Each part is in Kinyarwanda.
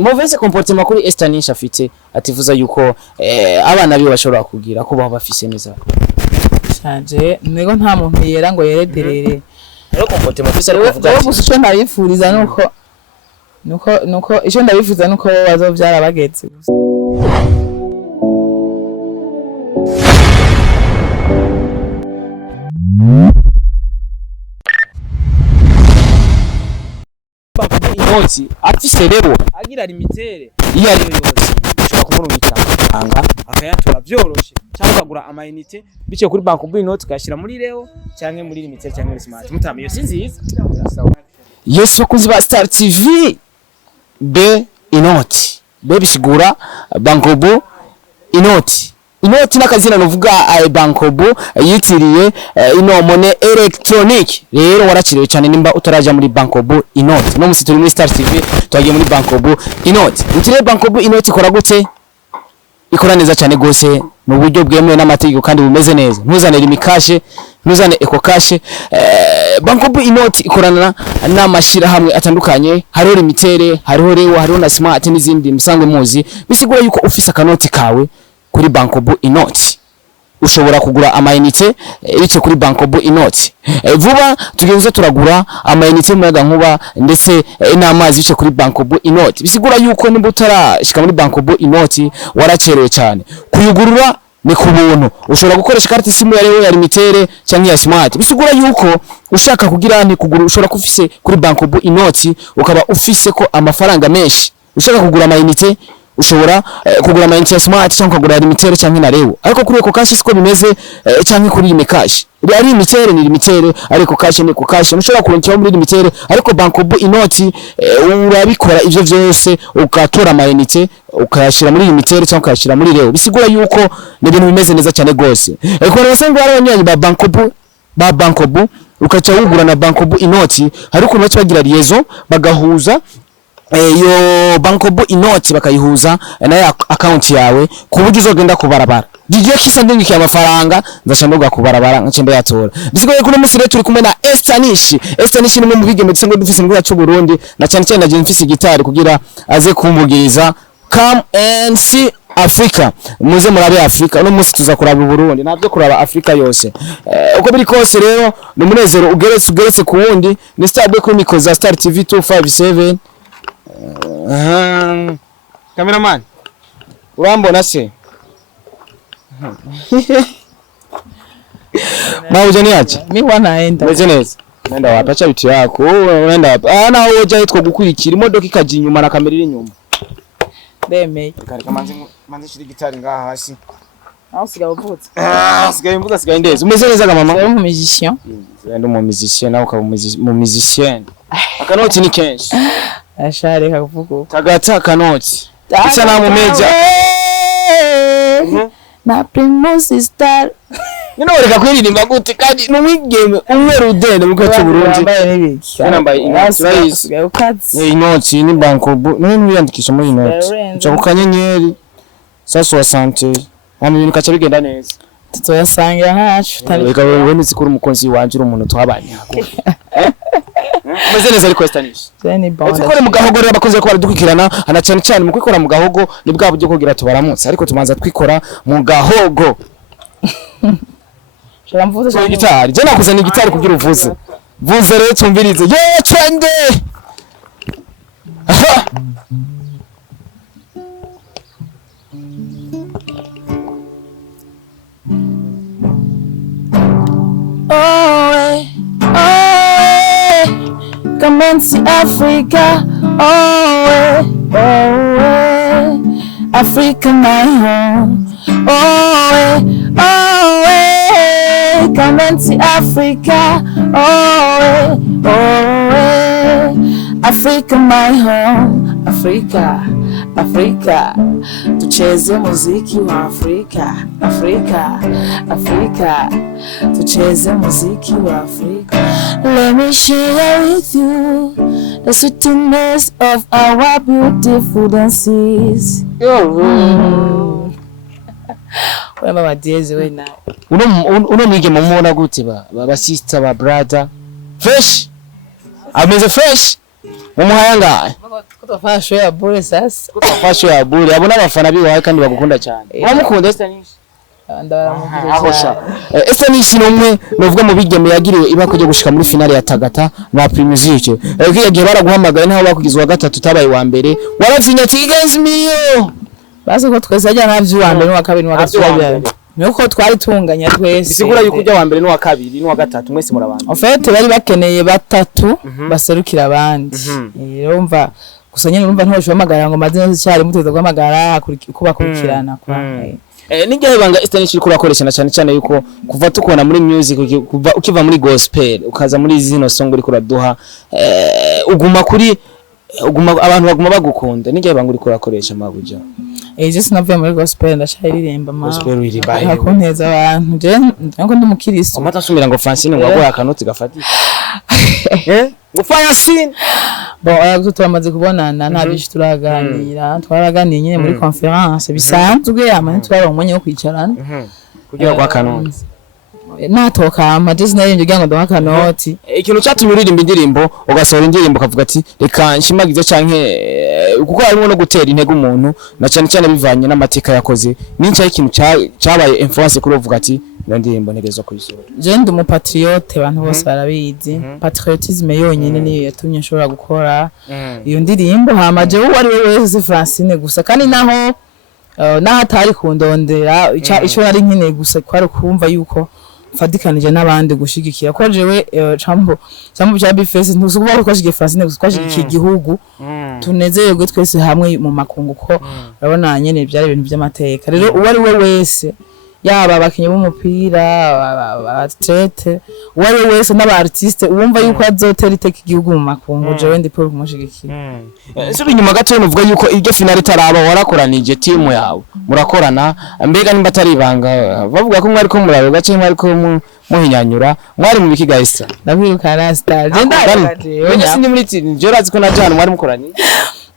Mauvaise comportement kuri Estanisha afite ativuza yuko abana biwe bashobora kugira ko baho bafise neza. Shanje nego nta muntu yera ngo yerederere. Rero comportement fisa ariko kuvuga ati. Gusa ndabifuriza nuko icyo ndabifuza nuko bazovyara bagetse gusa. Inoti afise rero agira limitere iyo ari yose ushobora kumurungika anga akayatora byoroshe cyangwa kugura amayinite bice kuri bank ubu inoti kashira muri reo cyangwa muri limitere cyangwa muri smart mutama iyo sinziza. Yes bakunzi ba Star TV be inoti be bisigura bank ubu inoti nakazina novuga bankobu yitiriye ino mone electronic rero waracirewe cyane nimba utaraja muri bankobu inoti no musituri muri Star TV twagiye muri bankobu inoti utire bankobu inoti ikora gute ikora neza cyane gose mu buryo bwemewe n'amategeko kandi bumeze neza ntuzane limikashe ntuzane eco cash bankobu inoti ikorana n'amashira hamwe atandukanye hariho limitere hariho reo hariho na smart n'izindi musangwe muzi bisigura yuko ufise akanoti kawe kuri bankobu inoti ushobora kugura amayinite bice kuri bankobu inoti vuba tugenza turagura amayinite muyaga nkuba ndetse n'amazi bice kuri bankobu inoti bisigura yuko nimba utarashika muri bankobu inoti waracerewe cyane kuyugurura ni ku buntu ushobora gukoresha carte simu ya limitere cyangwa ya smart bisigura yuko ushaka kugira nti kugura ushobora kufise kuri bankobu inoti ukaba ufise ko amafaranga menshi ushaka kugura amayinite ushobora kugura amayinite ya smart cyangwa kugura limitere cyangwa na reo ariko kuri eco cash siko bimeze cyangwa kuri limicash ari limitere ni limitere ariko cash ni eco cash mushobora kurunkiwa muri limitere ariko bankobu inoti urabikora ivyo vyose ukatora amayinite ukayashira muri limitere cyangwa ukayashira muri reo bisigura yuko ni ibintu bimeze neza cyane gose ariko basanga ari abanywanyi ba bankobu ukaca wugura na bankobu inoti ariko baca bagira liaison bagahuza yo bankobu inoti bakayihuza na ya account yawe kuburyo uzogenda kubarabara gigiye kisa ndingikiye amafaranga ndashandoga kubarabara nk'icembe yatora bisigoye kuno musire turi kumwe na Estanish ni mu bigeme tsengo dufise ngo yacu Burundi na cyane cyane naje mfise gitari kugira aze kumbugiriza come and see Africa muze murabe Africa no musi tuza kuraba Burundi navyo kuraba Africa yose uko biri kose rero ni munezero ugeretse ku wundi ni Star kuri mikoza Star TV 257 cameraman urambona se maujani acha mimi wanaenda neza nenda wapi acha bitu yako unaenda wapi na hoja yitwa gukurikira imodoka ikaje inyuma na kamera iri inyuma deme kari kamanze shiri gitari ngaha hasi aho sigabuvutse sigaye mvuga sigaye ndeze umeze neza ga mama mu musicien ndo mu musicien nawe ukaba mu musicien akanoti ni kenshi ashare kavuga tagata kanoti isa na mu meja na Primus Star nino reka kwiririmba gute kandi numwigeme umwe rudende muko cyo Burundi nambaye inoti ni bankobu nini yandikisha muri inoti cyo kukanyenyeri sasa wasante hano ibintu kacha bigenda neza tuzoyasangira ntacu reka wewe nizikuru umukonzi wanje uri umuntu twabanye umeze neza ariko Estanish ukore mu gahogorera abakoze ko baradukikirana ana cyane cyane mu kwikora mu gahogo ni bwa buryo kugira tubaramutse ariko tumanza twikora mu gahogo shora mvuze cyane gitari je nakuze ni gitari kugira uvuze vuze rero tumvirize ye twende come and see Africa, Africa my home, come and see Africa, Africa my home, Africa, tucheze muziki wa Afrika, tucheze muziki wa Afrika. Let me share with you the sweetness of our beautiful dances. Wema madiezi we na. Uno mwigeme mumubona gute ba sister ba brother? Fresh. Ameze fresh. mu muhanga ko twafashe ya bure sasa ko twafashe ya bure abona abafana biwawe kandi bagukunda cyane uramukunda Estanish Estanish nomwe novuga mu bigeme yagiriwe ibako ryo gushika muri finale ya Tagata na Primusique yagiye baraguhamagaye naho bakugizwa gatatu tabaye wa mbere waravyinya ati against me basi ko twese ajya navyo wa mbere n'uwa kabiri n'uwa gatatu nuko twari tunganya twese bisigura yuko ujya wa mbere n'uwa kabiri n'uwa gatatu mwese murabana en fait bari bakeneye batatu baserukira abandi urumva gusa nyene urumva ntibashobamagara ngo mazina cyari muteza guhamagara uko bakurikirana n'igihe banga Estanish uri kurakoresha cyane cyane yuko kuva tukubona muri music kuva ukiva muri gospel ukaza muri zino song uri kuraduha uguma abantu baguma bagukunda n'igihe banga uri kurakoresha mabuja just navuye muri gospel ndasharirimba gospel uririmba hakunteza abantu je ngo ndi mukiristo amata nsumira ngo Francine ngo agoya akanoti gafatira ngo Francine bon turamaze kubonana nta bishi turaganira twaraganiye nyine muri conference bisanzwe amane turaronka umwanya wo kwicarana kugira kwa kanoti natoka amajezi nayo ngiye ngo ndonka kanoti ikintu cyatumye uririmba indirimbo ugasohora indirimbo kavuga ati reka nshimagize canke kuko harimo no gutera intege umuntu na cyane cyane bivanye n'amateka yakoze n'inca ikintu cyabaye influence kuri uvuga ati iyo ndirimbo ntegezo kuyisohora je ndi umu patriote abantu bose barabizi patriotisme yonyine niyo yatumye nshobora gukora iyo ndirimbo hamaje uwo ari we wese Francine gusa kandi naho atari kundondera ico nari nkeneye gusa kwari kumva yuko fadikanije n'abandi gushigikira ko jewe cambo cya bifese ntusukuba ko kwashige Francine gusa kwashigikira igihugu tunezerwe twese hamwe mu makungu ko urabona nyene byari ibintu by'amateka rero uwo ari we wese yaba abakinyi b'umupira abatrete uwo ari we wese n'aba artiste uwumva yuko azotera iteka igihugu mu makungu jewe ndi Paul kumushigikira nsuri inyuma gato nuvuga yuko iryo finale taraba warakoranije team yawe murakorana mbega nimba atari ibanga bavuga ko mwari ko murabe gace mwari ko muhinyanyura mwari mu biki gaisa ndabwiruka rasta je ndagaje sindi muri je razi ko najana mwari mukoranye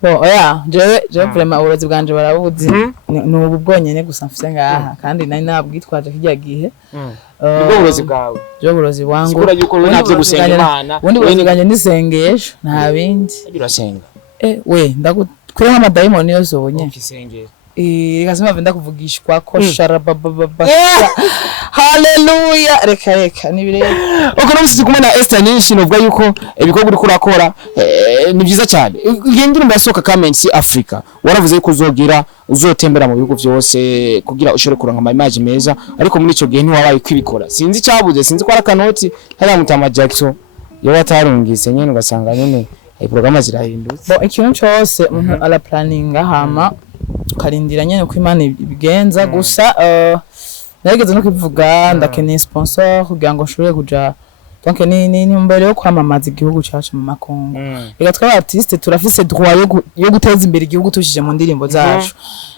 oya jewe vraiment uburozi bwanje barabuzi ni ubu bwonyene gusa mfise ngaha kandi nari nabwitwaje kijya gihe ubwo uburozi bwawe je uburozi wangu sikura yuko ntabyo gusenga Imana ubundi bwiganye nisengesho nta bindi urasenga we ndakure nk'amadayimoni yose ubonye kisengera kasema venda kuvugishwa ko sharababa haleluya reka nibire uko n'umusizi kumwe na Estanish novuga yuko ibikorwa uri kurakora ni byiza cyane ngendira mbasoka comments Africa waravuze yuko uzotembera mu bihugu byose kugira ushobore kuronka ama image meza ariko muri ico gihe ntiwabaye kwibikora sinzi cyabuze sinzi ko arakanoti hari Mutama Jackson yo yatarungise nyene ugasanga nyene programme zirahindutse ikintu cyose umuntu ala planning hama karindira nyene ko Imana ibigenza gusa narigeze no kivuga ndakeneye sponsor kugira ngo nshobore kuja donc ni mbere yo kwamamaza igihugu cyacu mu makungu reka twa artiste turafise droit yo guteza imbere igihugu tushije mu ndirimbo zacu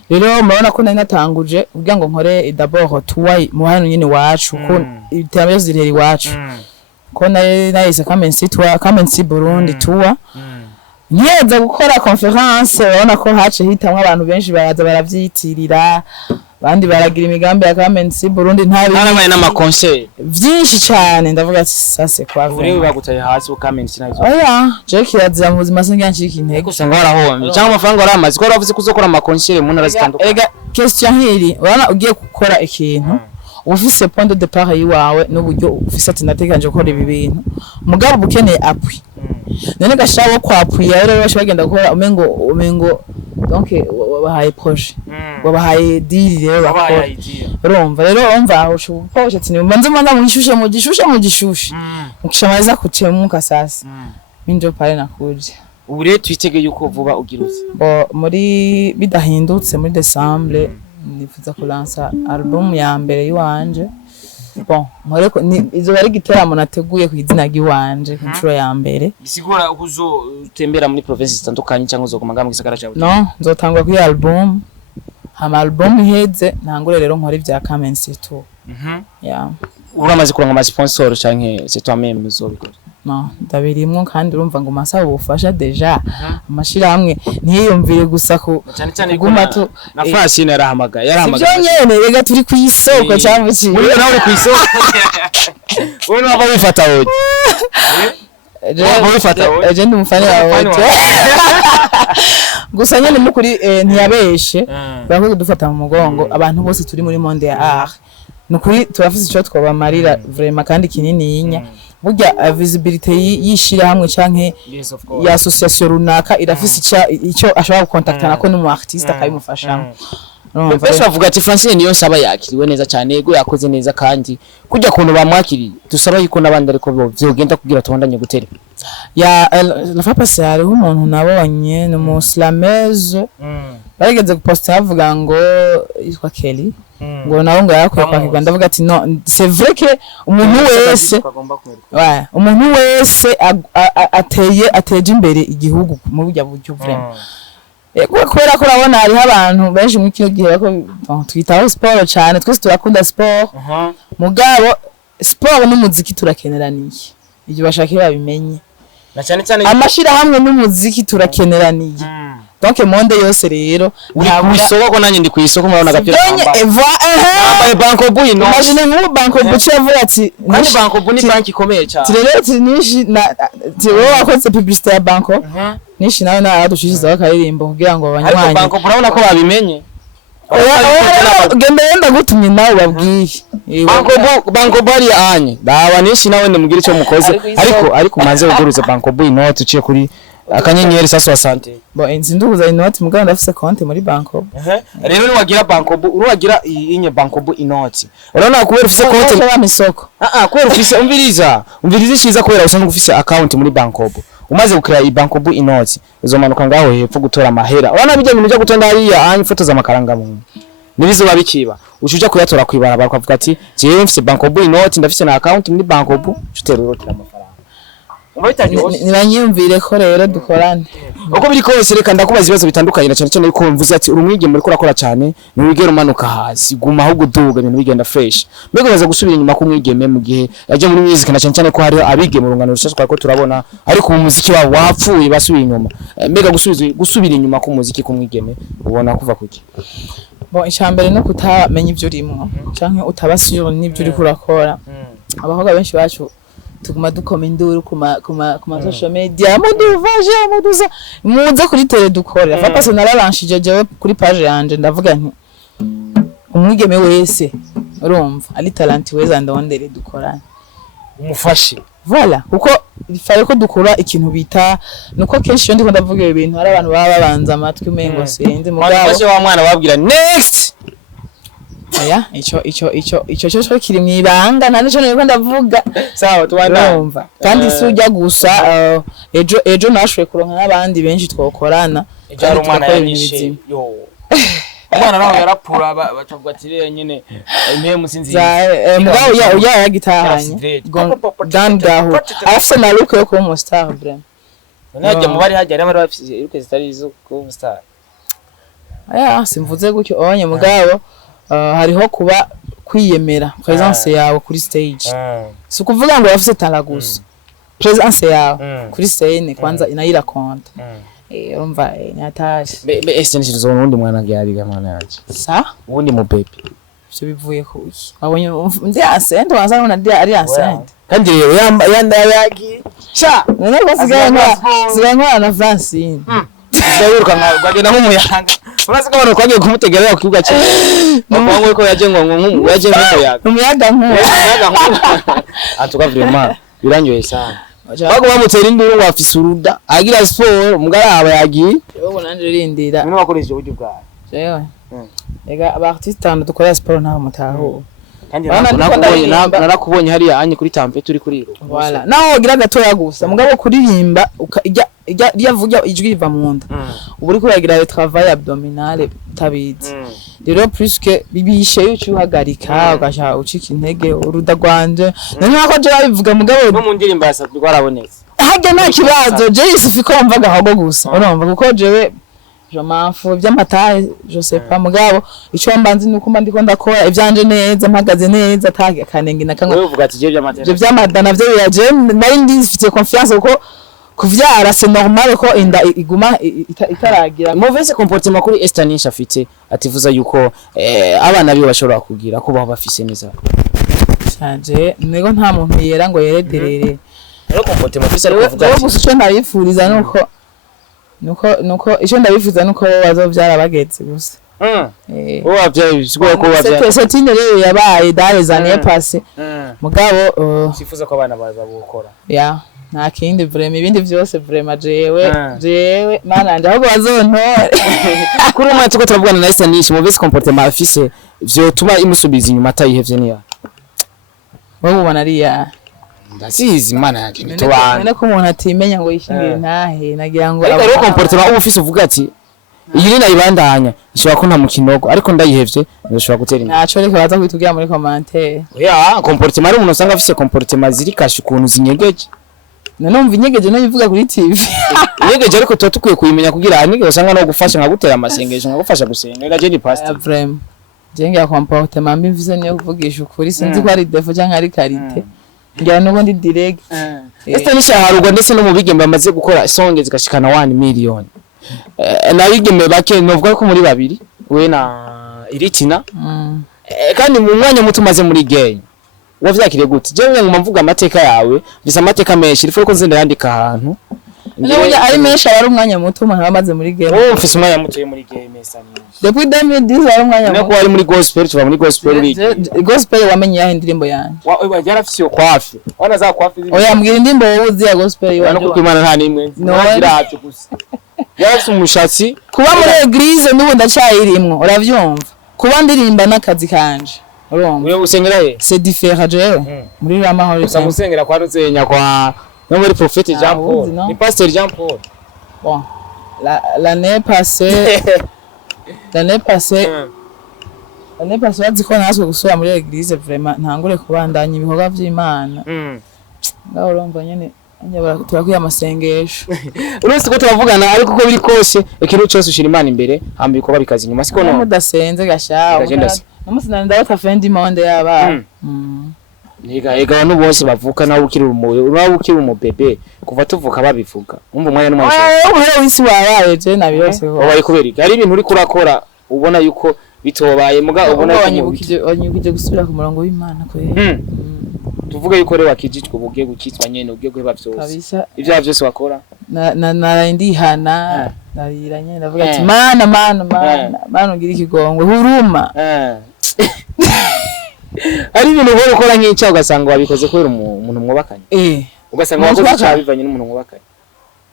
rero murabona ko nari natanguje kugira ngo nkore d'abord tuwa mu hano nyene wacu ko iterambere ziriheri wacu ko nayise Kamensi Burundi tuwa Nyeza gukora conference urabona ko hace hitamwe abantu benshi baraza baravyitirira bandi baragira imigambi ya Kamensi Burundi ntabaye n'ama concert vyinshi cyane ndavuga ati sase kwa vure bagutaye hasi Kamensi nazo oya je kirazira mu buzima senganshika intego usanga warahomye cyangwa amafaranga waramaze ko waravuze kuzokora ama concert mu ntara zitandukanye ega question hiri urabona ugiye gukora ikintu ufise point de départ yiwawe n'uburyo ufise ati ndatekanje gukora ibi bintu mugabo bukeneye appui none gashawo kwapuya rero basho bagenda gukora umengo donc bahaye projet bahaye deal rero bakora urumva rero umva ushuposhe ati nibanze manda mwishushe mu gishushe mukishamaza kucemuka sasa minjo pale nakuje ubu rero twitege yuko vuba ugiruze muri bidahindutse muri December nifuza kulansa album ya mbere yiwanje bon mureko izo bari giteramo nateguye ku izina giwanje ku ya mbere bisigura uzo utembera muri province zitandukanye cyangwa uzoguma mu gisagara cyawe no nzotangwa ku album hama album iheze ntangure rero nkora ivya Kamensi tu ya uramaze kuronka ama sponsor canke c'est toi même uzobikora no ndabirimwo kandi urumva ngo masaba ubufasha deja amashira hamwe ntiyumvire gusa ko cyane guma tu na Francine yarahamagaye byo nyene rega turi ku isoko cyamuciye uri nawe ku isoko uri nawe bifata wowe je ndi umufani wawe gusa nyene n'ukuri ntiyabeshe barakwiye kudufata mu mugongo abantu bose turi muri monde ya art n'ukuri turafise ico twobamarira vraiment kandi kinini yinya burya visibility yishira hamwe canke ya association runaka irafise ico ashobora gukontaktana ko n'umu artiste akabimufashamo Bese bavuga ati Francine niyo nsaba yakiriwe neza cyane yego yakoze neza kandi kujya kuntu bamwakiriye dusaba yuko nabandi ariko byogenda kugira tubandanye gutera ya la fois passée hariho umuntu nabonye ni umuslameuse barigeze guposta avuga ngo yitwa Kelly ngo nawe ngo yakwiye kwakirwa ndavuga ati no c'est vrai que umuntu wese ateje imbere igihugu mu buryo vraiment kubera ko urabona hariho abantu benshi muri kino gihe bako twitaho sport cyane twese turakunda sport mugabo sport n'umuziki turakeneraniye ibyo bashaka babimenye na cyane cyane amashira hamwe n'umuziki turakeneraniye donc monde yose rero uri ku isoko ko nanjye ndi ku isoko murabona gapira nambaye Banco Bu ino imagine nk'ubu Banco Bu cyavuga ati kandi Banco Bu ni banki ikomeye cyane tireretse nishi na tiwo wakoze publicité ya Banco nishi nawe aradushishizaho akaririmbo kugira ngo abanywanyi ariko Banco urabona ko babimenye genda gutumye nawe babwiye Banco Bu ari anye daba nishi nawe ndimugire cyo mukoze ariko manze uguruze Banco Bu ino tuciye kuri akanyenyeri sasa asante nzinduguza inoti mugabo ndafise konti muri Banco rero ni wagira Banco Bu uruwagira inye Banco Bu inoti urabona kubera ufise konti ya misoko kubera ufise umviriza shiza kubera usanga ufise account muri Banco Bu umaze gukira i Banco Bu inoti uzomanuka ngaho hepfo gutora amahera urabona bijya bintu byo gutonda hariya anye foto za makaranga mu nibizo babikiba ucuja kuyatora kwibarabara ukavuga ati jewe mfise Banco Bu inoti ndafise na account muri Banco Bu cutera urotira amafaranga nibanyumvire ko rero dukorane uko biri kose reka ndakubaza ibibazo bitandukanye na cyane cyane yuko mvuze ati uri umwigeme muri kurakora cyane ni wigera umanuka hasi guma aho guduga ibintu bigenda fresh mbega baza gusubira inyuma ku mwigeme mu gihe yaje muri music na cyane cyane ko hari abigeme urungano rushashwa ko turabona ariko mu muziki wabo wapfuye basubira inyuma mbega gusubira inyuma ku muziki ku mwigeme ubona kuva kuki icambere no kutamenya ibyo urimo canke utabasure n'ibyo uri kurakora abahoga benshi bacu tuguma dukoma induru kuma social media muduvaje muze kuri tele dukore fa passe nararanshije jewe kuri page yanje ndavuga nti umwigeme wese urumva ali talent weza ndondere dukorana umufashe voilà kuko ifare ko dukora ikintu bita nuko kenshi ndiko ndavuga ibintu hari abantu baba babanza amatwi umengo senze mugabo wa mwana babwira next aya ico kiri mwibanga nane cyo niko ndavuga sawa tubanumva kandi si ujya gusa ejo nashwe kuronka n'abandi benshi twokorana ejo umwana yanishe yo umwana naho yarapura bacavuga ati rero nyene impe musinzi mugabo yagitahanye gandaho afana luko yo ko star vraiment najya mu bari hajya ari bafise iruke zitari zo ko star aya simvuze gutyo onye mugabo hariho kuba kwiyemera presence yawe kuri stage si kuvuga ngo yafise talagusa presence yawe kuri scene kwanza inayira konta urumva nyataje essence zo nundi mwana gyari mwana yaje sa ubundi mu baby byo bivuye ku iki wabonye ndi asente wanza na ndi ari asente kandi rero yanda yagi sha none basigaye na Francine Ndawiruka bagenda nk'umuyaga urazi ko abantu kwagiye kumutegerera ku kibuga cye bavuga ko yaje ngo yaje umuyaga atuka vraiment biranyoye sana bago bamutera induru ngo afise uruda agira sport mugaraba yagiye yego nanje rindira mwe bakoresha uburyo bwawe jewe ega aba artiste tano dukora sport ntaho mutaho kandi narakubonye hariya anye kuri tampe turi kuriro voilà naho ugira gatoya gusa mugabo kuririmba yavuga ijwi riva mu nda ubu uri kuragira le travail abdominal tabizi rero plus que bibishe yucu uhagarika ugasha ucika intege uruda gwanje nako je babivuga mugabo no mu ndirimbo yasabwe rwarabonetse hajya nta kibazo je isifiko mvaga hago gusa urumva kuko jewe je m'enfou by'amataye je sais pas mugabo ico mbanzi nuko mba ndiko ndakora ivyanje neza mpagaze neza tage kanenge nakango uvuga ati je by'amatana je by'amadana byo yaje nari ndifite confiance uko kuvyara c'est normal ko inda iguma itaragira mauvaise comportement kuri Estanisha afite ativuza yuko abana biyo bashobora kugira ko baba bafise neza cyanje nego nta muntu yera ngo yerederere rero comportement ufise ariko uvuga rero ati gusa icyo ndabifuriza nuko icyo ndabifuza nuko bazovyara bageze gusa wabyaye sigura ko wabyaye cette une rero yabaye dans les années passées mugabo sifuza ko abana baza gukora ya nta kindi vraiment ibindi byose vraiment jewe mana nje ahubwo bazontore kuri umwe tuko turavugana na Estanish mu bese comportement afise vyo tuma imusubiza inyuma atayihevye niya wowe ubona ari ya ndasizi mana yake nitubana none ko umuntu atimenya ngo yishingire ntahe nagira ngo ariko rero comportement ubu ufise uvuga ati iyi ni nayibandanya ishobora ko nta mukinogo ariko ndayihevye ndashobora gutera imbere naco reka baza kwitubwira muri commentaire ya comportement ari umuntu usanga afise comportement ziri kashi ukuntu zinyegeje numva inyegeje no bivuga kuri TV inyegeje ariko tuba tukwiye kuyimenya kugira anige usanga no gufasha nka gutera amasengesho nka gufasha gusenga je ni pastor vraiment jenga comportement mbi mvise niyo kuvugisha ukuri sinzi ko ari defo cyangwa ari karite ngira nuko ndi direct Estanish harugwa ndetse no mu bigembe bamaze gukora songe zigashikana 1 million na bigembe bake novuga ko muri babiri we na Iritina kandi mu mwanya muto maze muri game wavyakire gute je ngo mvuga amateka yawe bisa amateka menshi rifo ko nzenda yandika ahantu none ari menshi ari umwanya muto umuntu amaze muri game wowe ufise umwanya muto muri game Estanish depuis 2010 ari umwanya muto nako ari muri gospel tuva muri gospel uri gospel wamenye ya indirimbo yanjye yarafise yo kwafi wana za kwafi oya mbwira indirimbo wuzi ya gospel yanje no kwimana nta nimwe nagiraje gusa yarafise umushatsi kuba muri eglise n'ubu ndacayirimwo uravyumva kuba ndirimba n'akazi kanje wewe usengera he c'est différent jewe muri ramahoro usa musengera kwa Ruzenya kwa no muri prophète Jean Paul ni pasteur Jean Paul bon l'année passée waziko naswe gusura muri eglise vraiment ntangure kubandanya ibikorwa by'Imana ngaho urumva nyene turakwiye amasengesho uretse ko turavugana ariko uko biri kose ikintu cyose ushira Imana imbere hamba ibikorwa bikaza inyuma siko no mudasenze gashaho namusina ndabata fendi monde yaba ega abantu bose bavuka nawe ukiri umubebe kuva tuvuka babivuga umva umwanya n'umwanya wowe wisi wabaye je nabiyose ko wabaye kuberika ari ibintu uri kurakora ubona yuko bitobaye muga ubona wanyibukije gusubira ku murongo w'Imana ko tuvuge yuko rero wakijijwe ubugiye gukitswa nyene ugiye guheba byose ivyo byose wakora ndihana narira nyene ndavuga ati mana ugira ikigongwe huruma ari ibintu bwo gukora nk'icyo ugasanga wabikoze kubera umuntu mwubakanye ugasanga wakoze icyaha bivanye n'umuntu mwubakanye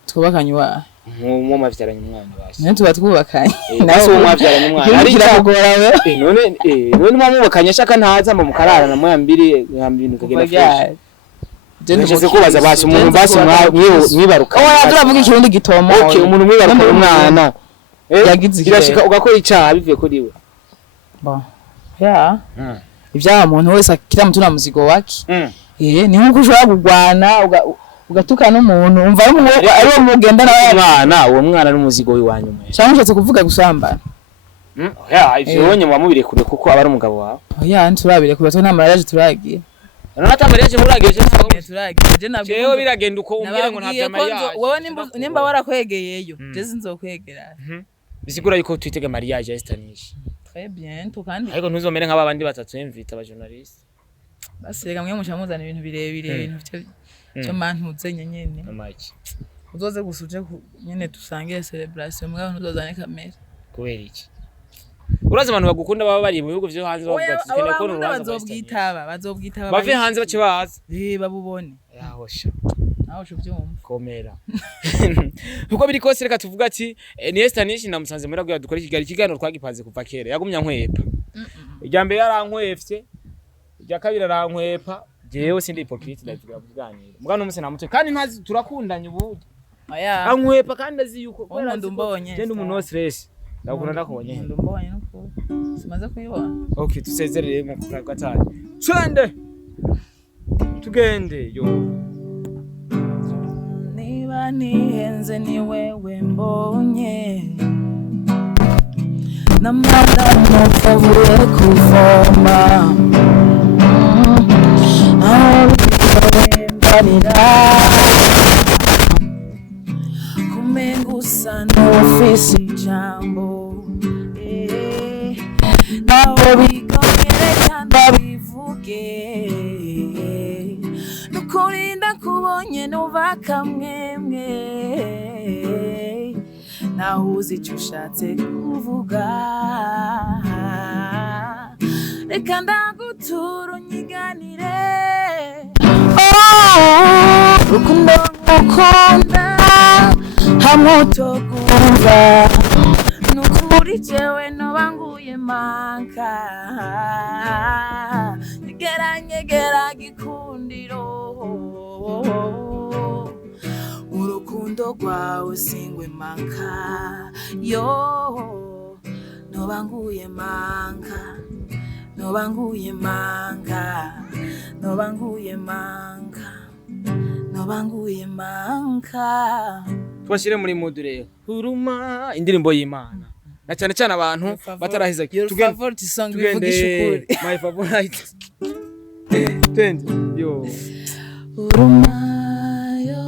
twubakanye wa mu mavyaranye umwana basi none tuba twubakanye nawe uwo mwavyaranye umwana ari kiragora we none mwamubakanye shaka ntaza mu mukarara na mwambiri ibintu kagenda fresh Nje kubaza basi umuntu basi mwibaruka oya turavuga ikirundi gitomo okay umuntu mwibaruka umwana yagize irashika ugakora icyaha bivuye kuri we bon ya ivya umuntu wese akira mutuna muzigo wake ni nkuko ushobora kugwana ugatuka n'umuntu umva ari wo mugenda nawe uwo mwana n'umuzigo wiwanyu mwe cyangwa ushatse kuvuga gusambana ya ivyo wonye mwamubire kure kuko aba ari umugabo wawe oya nturabire kure to nta mariage turagiye nata mariage muragiye turagiye nabwo jewe biragenda uko umbwire ngo nta mariage wowe nimba warakwegeyeyo je sinzokwegera bisigura yuko twitege mariage ya Estanish très bien tukandi ariko ntuzomere nk'aba bandi batatu invite aba journalist basirega mwe mushamuzana ibintu birebire ibintu cyo mantuze nyene amaki uzoze gusuje nyene dusangiye celebration mwe ntuzozane kamera kubera iki uraza abantu bagukunda baba bari mu bihugu byo hanze bavuga ati kene ko bazobwitaba bave hanze bace baza babubone yahosha naho cyo byumva komera uko biri kose reka tuvuga ati ni Estanish namusanze muri agya dukora ikiganiro twagipanze kuva kera yagumya nkwepa irya mbere yarankwefye irya kabiri arankwepa jewe sindi hypocrite ndavuga kuganira mugano umuse namutwe kandi ntazi turakundanye ubu aya ankwepa kandi azi yuko kwera ndumbonye je n'umuntu stress ndakunda ndakubonye ndumbonye nuko simaze kuyibona okay tusezerere mu gatatu twende tugende yo niba nihenze ni wewe mbonye namanda mukavuye kuvoma kumengusa n'ufisi jambo naho bigomye kandi bivuge nukurinda kubonye nuva kamwemwe nahuze icyo ushatse kuvuga reka ndagutura unyiganire rukundo ngukunda hamwe utokumva nukuri jewe noba nguye manka nyegera gikundiro urukundo rwawe singwe manka yo noba nguye manka noba nguye manka noba nguye manka noba nguye manka twashire muri mood rero huruma indirimbo y'Imana na cyane cyane abantu batarahiza your favorite song bivugisha ukuri my favorite twende yo huruma yo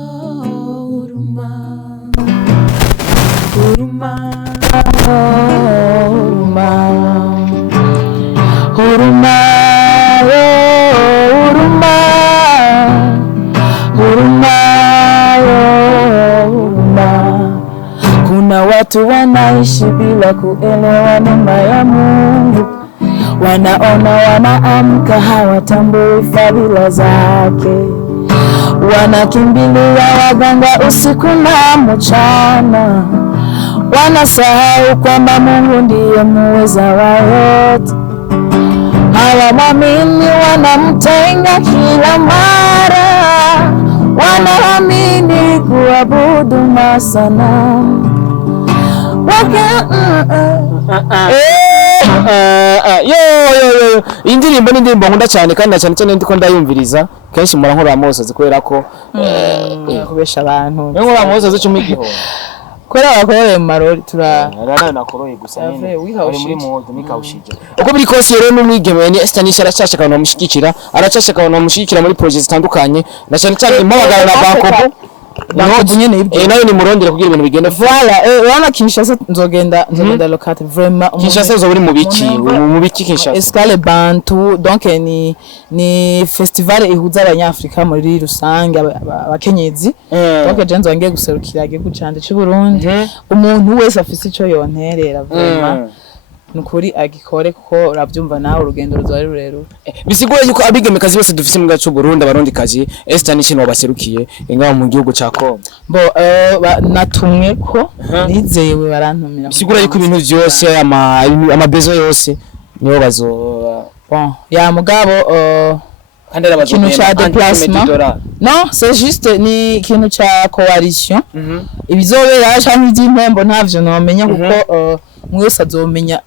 huruma huruma huruma huruma yo huruma huruma yo huruma kuna watu wanaishi bila kuelewa neema ya Mungu wanaona wanaamka hawatambui fadhila zake wanakimbilia waganga usiku na mchana wanasahau kwamba Mungu ndiye muweza wa yote hawamwamini wanamtenga kila mara wanaamini kuabudu masanamu yo indirimbo ni indirimbo nkunda cyane kandi na cyane cyane ndiko ndayumviriza kenshi mura nkora amosozi kubera ko kubesha abantu nkora amosozi cumi giho kwera bakoreye mu marori tura nawe nakoroye gusa nyine uri muri modo nikawushije uko biri kose rero n'umwigeme ni Estanisha aracashaka abantu bamushigikira aracashaka abantu bamushigikira muri project zitandukanye na cyane cyane impamagara na Bankobu nyene ibyo nayo ni murondera kugira ibintu bigende voilà wana Kinshasa nzogenda locate vraiment Kinshasa zo buri mu biki Kinshasa Escale Bantu donc ni festival ihuza abanyafrika muri rusange abakenyezi donc je nzongiye guserukira igihugu canje cy'u Burundi umuntu wese afise ico yonterera vraiment nukuri agikore kuko urabyumva nawe urugendo ruzari rurerure bisigura yuko abigemekazi bose dufise mu gacu Burundi abarundi kazi Estanisha no baserukiye ingaho mu gihugu ca Kongo bo natumwe ko nizewe barantumira bisigura yuko ibintu byose amabezo yose niyo bazo bon ya mugabo kandi arabazo kintu cha déplacement non c'est juste ni kintu cha coalition ibizobera cyangwa iby'impembo ntavyo nomenya kuko mwese azomenya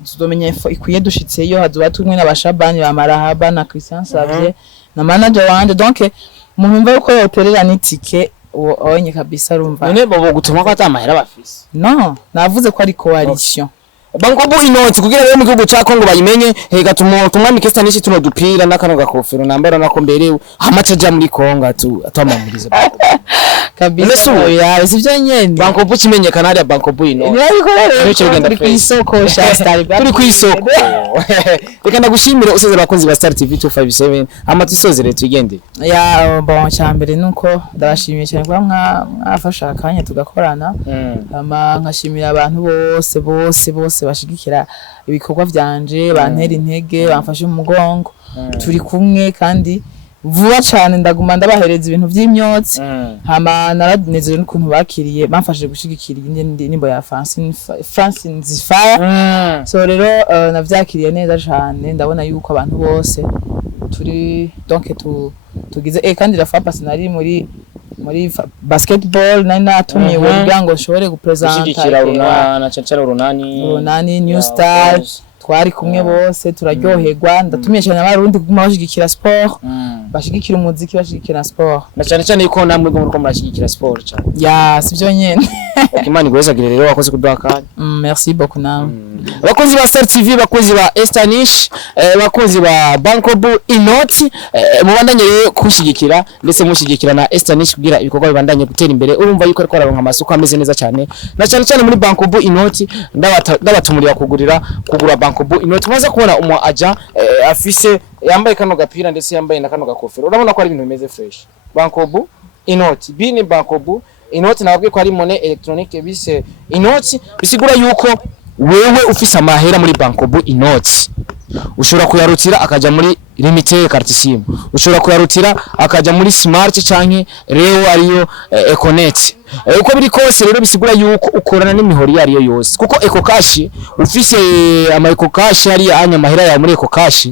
ikwiye dushitseyo hazoba tumwe n'abashabani ba Marahaba na Christian Savie na manager wanje donc muhimva uko yoterera n'itike onye kabisa rumva none bobo gutuma ko atamahera bafise non navuze ko ari coalition Bankobu inoti kugira rero mu gihugu ca Kongo bayimenye hega tumwami Estanisha tuno dupira nakano gakofero nambara nako mberewe hamaca ja muri Kongo atamamuriza kabisa ya sivyo nyene Bankobu kimenyekana ari Bankobu inoti nibikorere turi kwisoko sha Star turi kwisoko reka ndagushimire usezera abakunzi ba Star TV 257 amatisozere tugende ya bon cyambere nuko ndabashimiye cyane kwa mwafasha akanya tugakorana nkashimira abantu bose bashigikira ibikorwa byanje bantera intege bamfashe mu mugongo turi kumwe kandi vuba cyane ndaguma ndabahereza ibintu by'imyotsi hama naranezerewe n'ukuntu bakiriye bamfashije gushigikira nimbo ya Francine Zifaya so rero navyakiriye neza cyane ndabona yuko abantu bose turi donc tugize kandi la fois passée nari muri basketball nari natumiwe kugira ngo nshobore gupresenter urunani New Stars twari kumwe bose turaryoherwa ndatumiye cyane abarundi kuguma bashigikira sport bashigikira umuziki bashigikira sport na cyane cyane yuko namwe ngo murashigikira sport cyane ya sivyo nyene Imana igwezagire rero wakoze kuduhakanya merci beaucoup nawe abakozi ba Star TV bakozi ba Estanisha bakozi ba Bankobu inoti mubandanye kushigikira ndetse mushigikira na Estanisha kugira ibikorwa bibandanye gutera imbere urumva yuko ariko araronka amasuko ameze neza cyane na cyane cyane muri Bankobu inoti ndabatumurira kugura Bankobu inoti maze kubona umu aja afise yambaye kano gapira ndetse yambaye na kano gakofero urabona ko ari ibintu bimeze fresh Bankobu inoti. B ni bankobu. Inoti nababwiye ko ari monnaie electronique bise inoti bisigura yuko wewe ufise amahera muri bankobu inoti ushobora kuyarutira akaja muri limited carte sim, ushobora kuyarutira akaja muri smart canke reo ariyo econet. Uko biri kose rero bisigura yuko ukorana n'imihori yari yo yose, kuko eco cash ufise ama eco cash ari anya mahera ya muri eco cash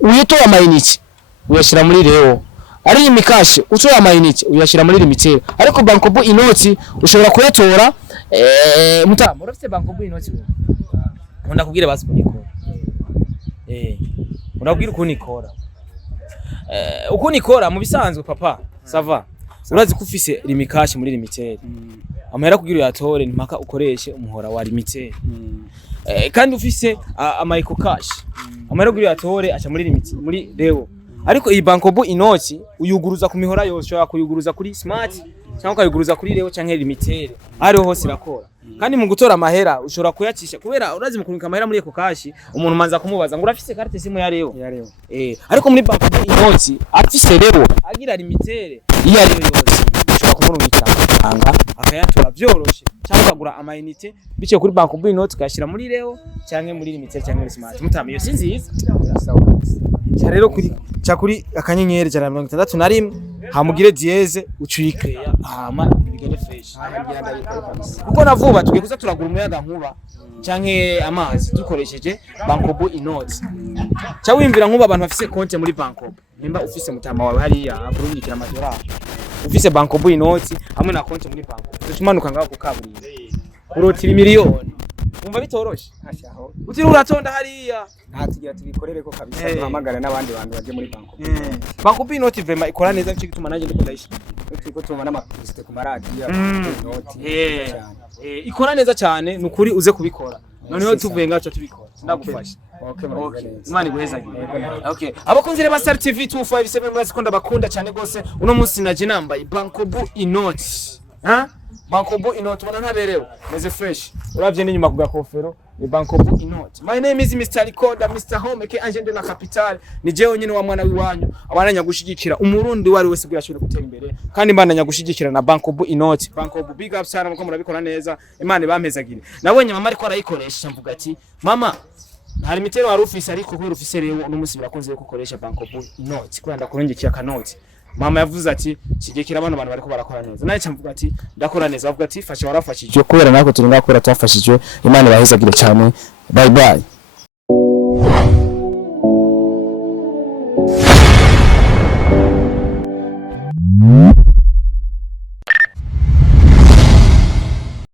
uyito amayinite uyashira muri reo, ari imikashi utoya amayinite uyashira muri limited. Ariko bankobu inoti ushobora kuyatora mutama urafite bankobu inoti nkunda kubwira basi kunikora urabwira uko nikora uko nikora mu bisanzwe papa sava urazi ko ufise limikashi muri limited amahera kugira uyatore mpaka ukoreshe umuhora wa limited kandi ufise ama eco cash amahera kugira uyatore acha muri limited muri reo. Ariko iyi bankobu inoti uyuguruza ku mihora yose, ushobora kuyuguruza kuri smart cyangwa ukayuguruza kuri reo cyangwa limited, ariho hose irakora. Kandi mu gutora amahera ushobora kuyacisha kubera urazi mu kunika amahera muri eco cash umuntu manza kumubaza ngo urafise carte simu ya reo. Ariko muri bankobu inoti afise reo agira limited iyo ariyo yose ushobora kumurungika amafaranga akayatora byoroshe cyangwa ukagura amayinite biciye kuri bankobu inoti ukashira muri reo cyangwa muri limited cyangwa muri smart. Mutama iyo sinziza rero kuri akanyenyeri 161 hamugire dieze ucuyikreya hama bigende fresh. Kuko navuba tugiye kuza turagura umuyaga nkuba canke amazi dukoresheje bankobu inoti. Cya wimvira nkuba abantu bafise konte muri bankobu, nimba ufise mutama wawe hariya akurungikira amadolari ufise bankobu inoti hamwe na konte muri bankobu tumanuka ngaho ku kaburimbo urotira miliyoni. Umva bitoroshe ashaho utiri uratonda hariya ntatigira tubikorere ko kabisa duhamagara n'abandi bantu baje muri bankobu. Bankobu inoti vraiment ikora neza nci gituma naje ndiko ndayishima turiko tubona n'amapublicité ku maradiyo inoti ikora neza cyane nukuri uze kubikora noneho tuvuye ngaho tubikora ndagufasha. Okay imana iguhezage. Okay abakunzi reba Star TV 257 mwazi ko ndabakunda cyane gose uno munsi naje nambaye bankobu inoti bankobu inoti ubona ntaberewe meze fresh uravye n'inyuma ku gakofero ni bankobu inoti. My name is Mr. Recorder Mr. Home ke Angel de la Capitale, ni jewe nyine wa mwana wiwanyu abananya gushigikira umurundi wari wese bwashobora gutera imbere kandi imbananya gushigikira na bankobu inoti. Bankobu big up sana muko murabikora neza imana bampezagire. Nabonye mama ariko arayikoresha mvuga ati mama hari mitero wari ufise ariko kubera ufise rero uno munsi birakunze gukoresha bankobu inoti kwenda kurungikira kanoti. Mama yavuze ati shigikira abantu bariko barakora neza, naye cyamvuga ati ndakora neza, avuga ati fasha warafashije kubera nako turi ngakora twafashije imana bahezagire cyane. Bye bye.